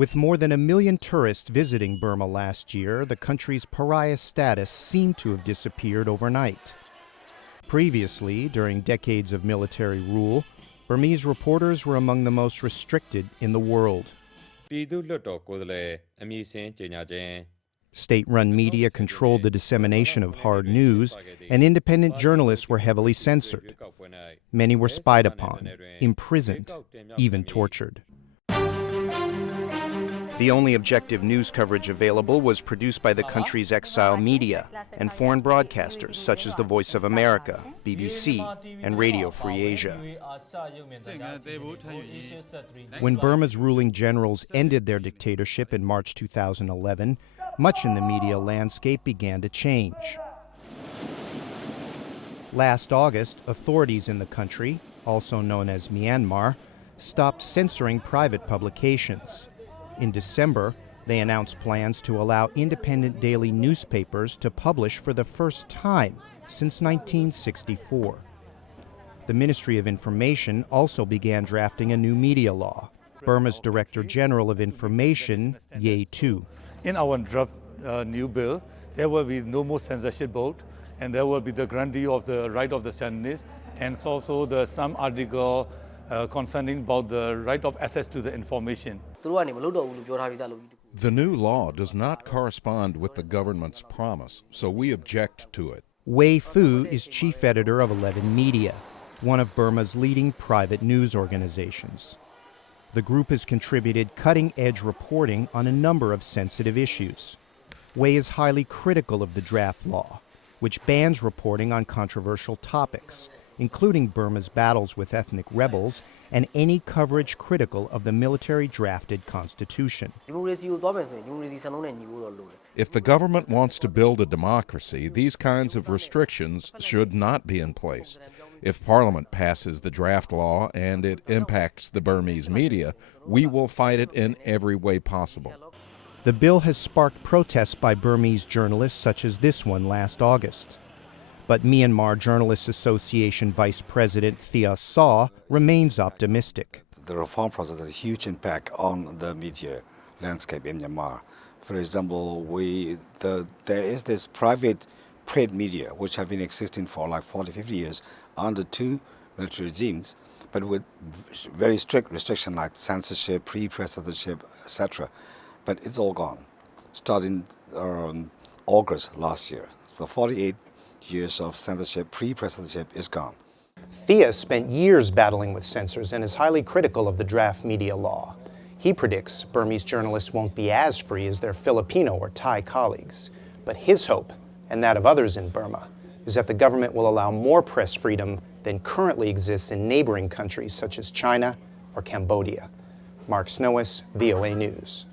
With more than 1 million tourists visiting Burma last year, the country's pariah status seemed to have disappeared overnight. Previously, during decades of military rule, Burmese reporters were among the most restricted in the world. State-run media controlled the dissemination of hard news, and independent journalists were heavily censored. Many were spied upon, imprisoned, even tortured. The only objective news coverage available was produced by the country's exile media and foreign broadcasters such as the Voice of America, BBC, and Radio Free Asia. When Burma's ruling generals ended their dictatorship in March 2011, much in the media landscape began to change. Last August, authorities in the country, also known as Myanmar, stopped censoring private publications. In December, they announced plans to allow independent daily newspapers to publish for the first time since 1964. The Ministry of Information also began drafting a new media law. Burma's Director General of Information, Htut. In our draft new bill, there will be no more censorship vote, and there will be the guarantee of the right of the journalists, and also some article concerning about the right of access to the information. The new law does not correspond with the government's promise, so we object to it. Phyo is chief editor of 11 Media, one of Burma's leading private news organizations. The group has contributed cutting-edge reporting on a number of sensitive issues. Phyo is highly critical of the draft law, which bans reporting on controversial topics, including Burma's battles with ethnic rebels and any coverage critical of the military-drafted constitution. If the government wants to build a democracy, these kinds of restrictions should not be in place. If Parliament passes the draft law and it impacts the Burmese media, we will fight it in every way possible. The bill has sparked protests by Burmese journalists such as this one last August. But Myanmar Journalists Association Vice President Thiha remains optimistic. The reform process has a huge impact on the media landscape in Myanmar. For example, there is this private print media which have been existing for like 40, 50 years under two military regimes, but with very strict restrictions like censorship, pre-press censorship, etc. But it's all gone, starting August last year. So 48 years of censorship, pre-press censorship is gone. Thiha spent years battling with censors and is highly critical of the draft media law. He predicts Burmese journalists won't be as free as their Filipino or Thai colleagues. But his hope, and that of others in Burma, is that the government will allow more press freedom than currently exists in neighboring countries such as China or Cambodia. Mark Snowiss, VOA News.